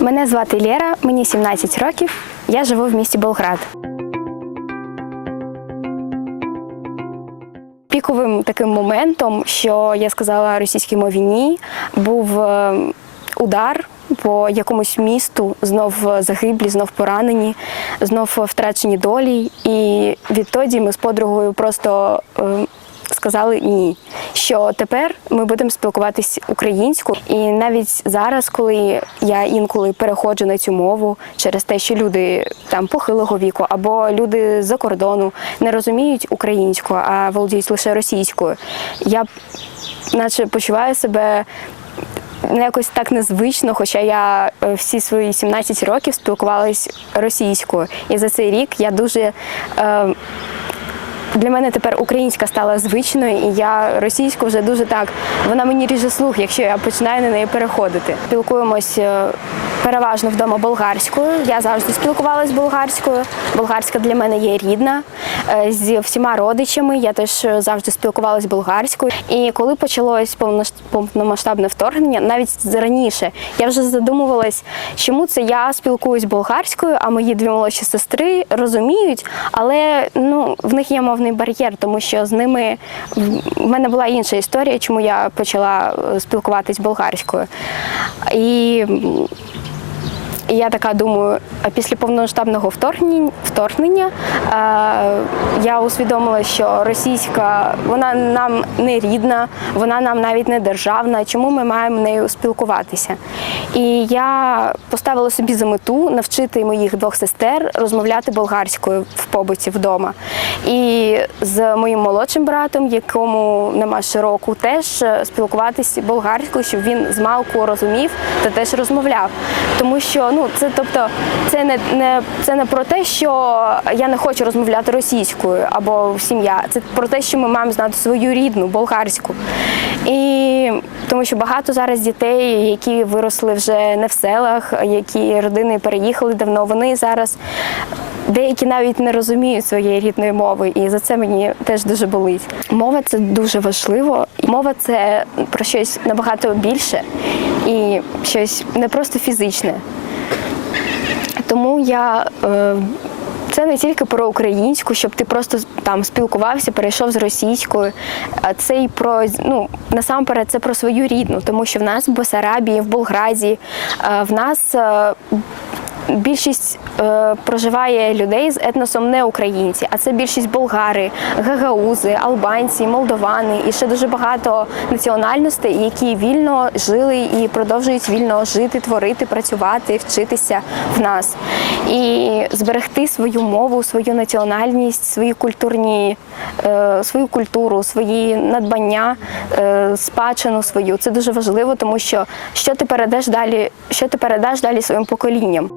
Мене звати Лєра, мені 17 років. Я живу в місті Болград. Піковим таким моментом, що я сказала російській мові ні, був е, удар по якомусь місту, знов загиблі, знов поранені, знов втрачені долі. І відтоді ми з подругою просто е, сказали ні. Що тепер ми будемо спілкуватись українською. І навіть зараз, коли я інколи переходжу на цю мову через те, що люди там похилого віку або люди з-за кордону не розуміють українську, а володіють лише російською, я наче почуваю себе. ну, Якось так незвично, хоча я е, всі свої 17 років спілкувалась російською. І за цей рік я дуже е, для мене тепер українська стала звичною, і я російську вже дуже так. Вона мені ріже слух, якщо я починаю на неї переходити. Спілкуємось е, переважно вдома болгарською. Я завжди спілкувалась болгарською. Болгарська для мене є рідна. Е, З всіма родичами я теж завжди спілкувалась болгарською. І коли почалось повномасштабне вторгнення, навіть раніше я вже задумувалась, чому це я спілкуюсь болгарською, а мої дві молодші сестри розуміють, але ну в них є мовний бар'єр, тому що з ними в мене була інша історія, чому я почала е, спілкуватись болгарською. І і я така думаю, після повномасштабного вторгнення, я усвідомила, що російська вона нам не рідна, вона нам навіть не державна. Чому ми маємо нею спілкуватися? І я поставила собі за мету навчити моїх двох сестер розмовляти болгарською в побуті вдома. І з моїм молодшим братом, якому нема ще року, теж е, спілкуватися болгарською, щоб він з малку розумів та теж розмовляв. Тому що ну це тобто це не, не це не про те, що я не хочу розмовляти російською або сім'я. Це про те, що ми маємо знати свою рідну болгарську. І тому що багато зараз дітей, які виросли вже не в селах, які родини переїхали давно, вони зараз. Деякі навіть не розуміють своєї рідної мови, і за це мені теж дуже болить. Мова це дуже важливо. Мова це про щось набагато більше і щось не просто фізичне. Тому я е, це не тільки про українську, щоб ти просто там спілкувався, перейшов з російською. А це і про ну насамперед це про свою рідну, тому що в нас в Басарабії, в Болграді, е, в нас. Більшість е, проживає людей з етносом не українці, а це більшість болгари, гагаузи, албанці, молдовани і ще дуже багато національностей, які вільно жили і продовжують вільно жити, творити, працювати, вчитися в нас. І зберегти свою мову, свою національність, свої культурні, е, свою культуру, свої надбання, е, спадщину свою. Це дуже важливо, тому що що ти передаш далі, що ти передаш далі своїм поколінням.